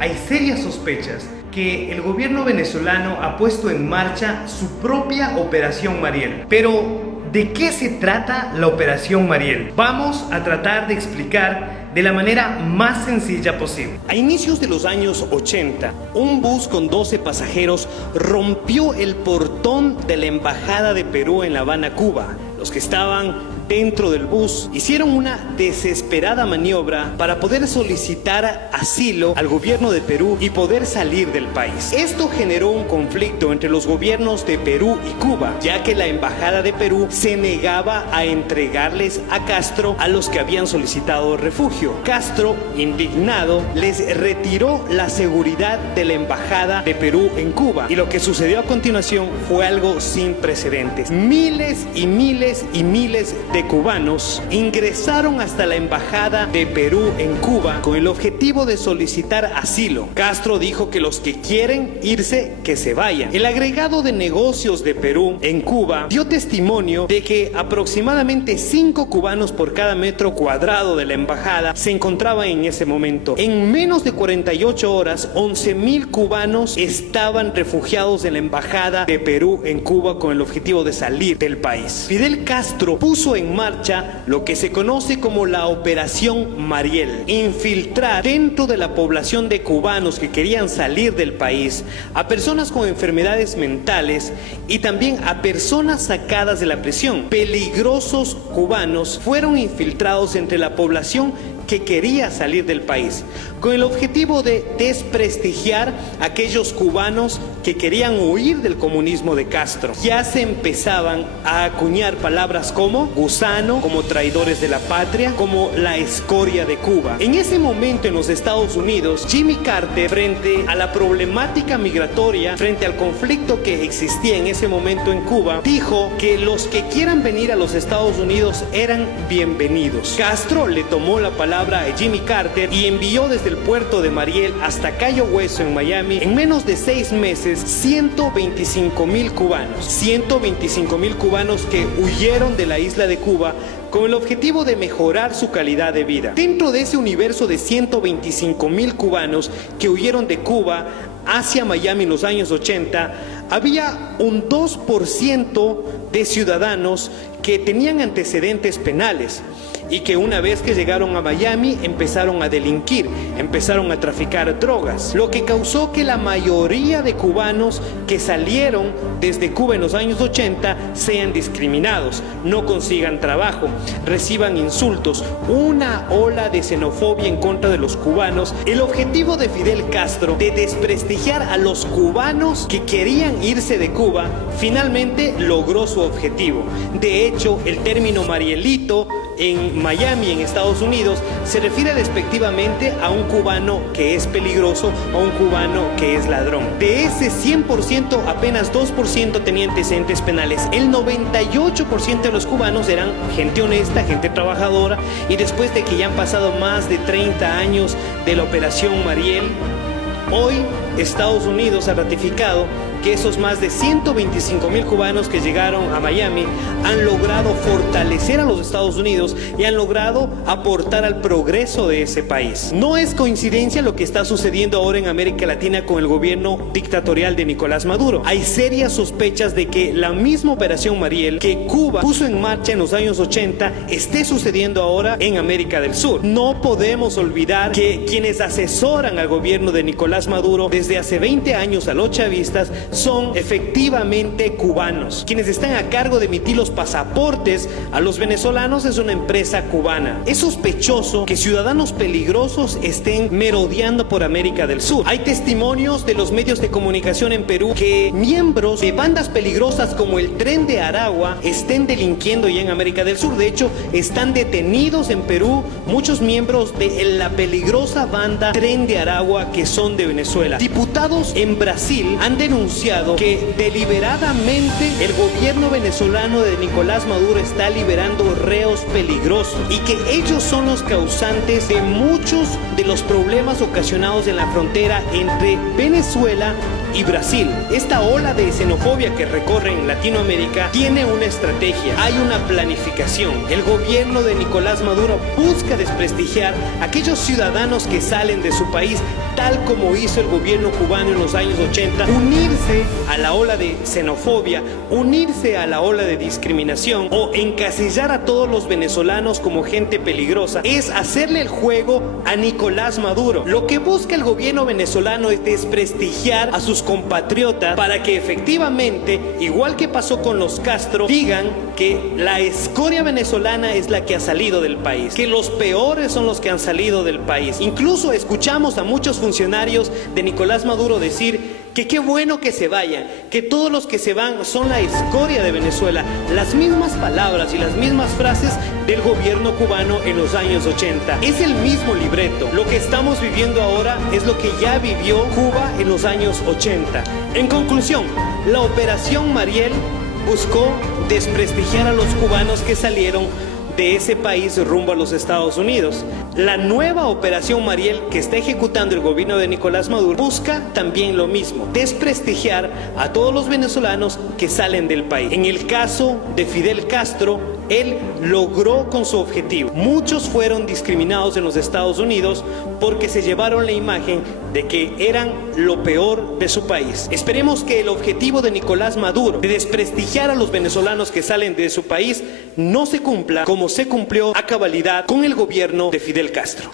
hay serias sospechas que el gobierno venezolano ha puesto en marcha su propia Operación Mariel. Pero, ¿de qué se trata la Operación Mariel? Vamos a tratar de explicar de la manera más sencilla posible. A inicios de los años 80, un bus con 12 pasajeros rompió el portón de la Embajada de Perú en La Habana, Cuba. Los que estaban dentro del bus hicieron una desesperada maniobra para poder solicitar asilo al gobierno de Perú y poder salir del país. Esto generó un conflicto entre los gobiernos de Perú y Cuba, ya que la Embajada de Perú se negaba a entregarles a Castro a los que habían solicitado refugio. Castro, indignado, les retiró la seguridad de la Embajada de Perú en Cuba, y lo que sucedió a continuación fue algo sin precedentes. Miles y miles y miles de cubanos ingresaron hasta la Embajada de Perú en Cuba con el objetivo de solicitar asilo. Castro dijo que los que quieren irse, que se vayan. El agregado de negocios de Perú en Cuba dio testimonio de que aproximadamente 5 cubanos por cada metro cuadrado de la embajada se encontraban en ese momento. En menos de 48 horas, 11,000 cubanos estaban refugiados en la Embajada de Perú en Cuba con el objetivo de salir del país. Fidel Castro puso en marcha lo que se conoce como la Operación Mariel: infiltrar dentro de la población de cubanos que querían salir del país a personas con enfermedades mentales y también a personas sacadas de la prisión. Peligrosos cubanos fueron infiltrados entre la población que quería salir del país, con el objetivo de desprestigiar a aquellos cubanos que querían huir del comunismo de Castro. Ya se empezaban a acuñar palabras como gusano, como traidores de la patria, como la escoria de Cuba. En ese momento, en los Estados Unidos, Jimmy Carter, frente a la problemática migratoria, frente al conflicto que existía en ese momento en Cuba, dijo que los que quieran venir a los Estados Unidos eran bienvenidos. Castro le tomó la palabra a Jimmy Carter y envió desde el puerto de Mariel hasta Cayo Hueso en Miami, en menos de 6 meses, 125,000 cubanos. 125,000 cubanos que huyeron de la isla de Cuba con el objetivo de mejorar su calidad de vida. Dentro de ese universo de 125,000 cubanos que huyeron de Cuba hacia Miami en los años 80, había un 2% de ciudadanos que tenían antecedentes penales y que una vez que llegaron a Miami empezaron a delinquir, empezaron a traficar drogas, lo que causó que la mayoría de cubanos que salieron desde Cuba en los años 80 sean discriminados, no consigan trabajo, reciban insultos, una ola de xenofobia en contra de los cubanos. El objetivo de Fidel Castro de desprestigiar a los cubanos que querían irse de Cuba finalmente logró su objetivo. De hecho, el término Marielito en Miami, en Estados Unidos, se refiere despectivamente a un cubano que es peligroso, a un cubano que es ladrón. De ese 100%, apenas 2% tenía antecedentes penales. El 98% de los cubanos eran gente honesta, gente trabajadora, y después de que ya han pasado más de 30 años de la Operación Mariel, hoy Estados Unidos ha ratificado que esos más de 125,000 cubanos que llegaron a Miami han logrado fortalecer a los Estados Unidos y han logrado aportar al progreso de ese país. No es coincidencia lo que está sucediendo ahora en América Latina con el gobierno dictatorial de Nicolás Maduro. Hay serias sospechas de que la misma Operación Mariel que Cuba puso en marcha en los años 80 esté sucediendo ahora en América del Sur. No podemos olvidar que quienes asesoran al gobierno de Nicolás Maduro desde hace 20 años a los chavistas son efectivamente cubanos. Quienes están a cargo de emitir los pasaportes a los venezolanos es una empresa cubana. Es sospechoso que ciudadanos peligrosos estén merodeando por América del Sur. Hay testimonios de los medios de comunicación en Perú que miembros de bandas peligrosas como el Tren de Aragua estén delinquiendo ya en América del Sur. De hecho, están detenidos en Perú muchos miembros de la peligrosa banda Tren de Aragua que son de Venezuela. Diputados en Brasil han denunciado que deliberadamente el gobierno venezolano de Nicolás Maduro está liberando reos peligrosos y que ellos son los causantes de muchos de los problemas ocasionados en la frontera entre Venezuela Venezuela y Brasil. Esta ola de xenofobia que recorre en Latinoamérica tiene una estrategia, hay una planificación. El gobierno de Nicolás Maduro busca desprestigiar a aquellos ciudadanos que salen de su país, tal como hizo el gobierno cubano en los años 80, unirse a la ola de xenofobia, unirse a la ola de discriminación o encasillar a todos los venezolanos como gente peligrosa, es hacerle el juego a Nicolás Maduro. Lo que busca el gobierno venezolano es desprestigiar a sus compatriotas para que efectivamente, igual que pasó con los Castro, digan que la escoria venezolana es la que ha salido del país, que los peores son los que han salido del país. Incluso escuchamos a muchos funcionarios de Nicolás Maduro decir que qué bueno que se vayan, que todos los que se van son la escoria de Venezuela. Las mismas palabras y las mismas frases del gobierno cubano en los años 80. Es el mismo libreto. Lo que estamos viviendo ahora es lo que ya vivió Cuba en los años 80. En conclusión, la Operación Mariel buscó desprestigiar a los cubanos que salieron de ese país rumbo a los Estados Unidos. La nueva Operación Mariel que está ejecutando el gobierno de Nicolás Maduro busca también lo mismo, desprestigiar a todos los venezolanos que salen del país. En el caso de Fidel Castro, él logró con su objetivo. Muchos fueron discriminados en los Estados Unidos porque se llevaron la imagen de que eran lo peor de su país. Esperemos que el objetivo de Nicolás Maduro de desprestigiar a los venezolanos que salen de su país no se cumpla como se cumplió a cabalidad con el gobierno de Fidel Castro.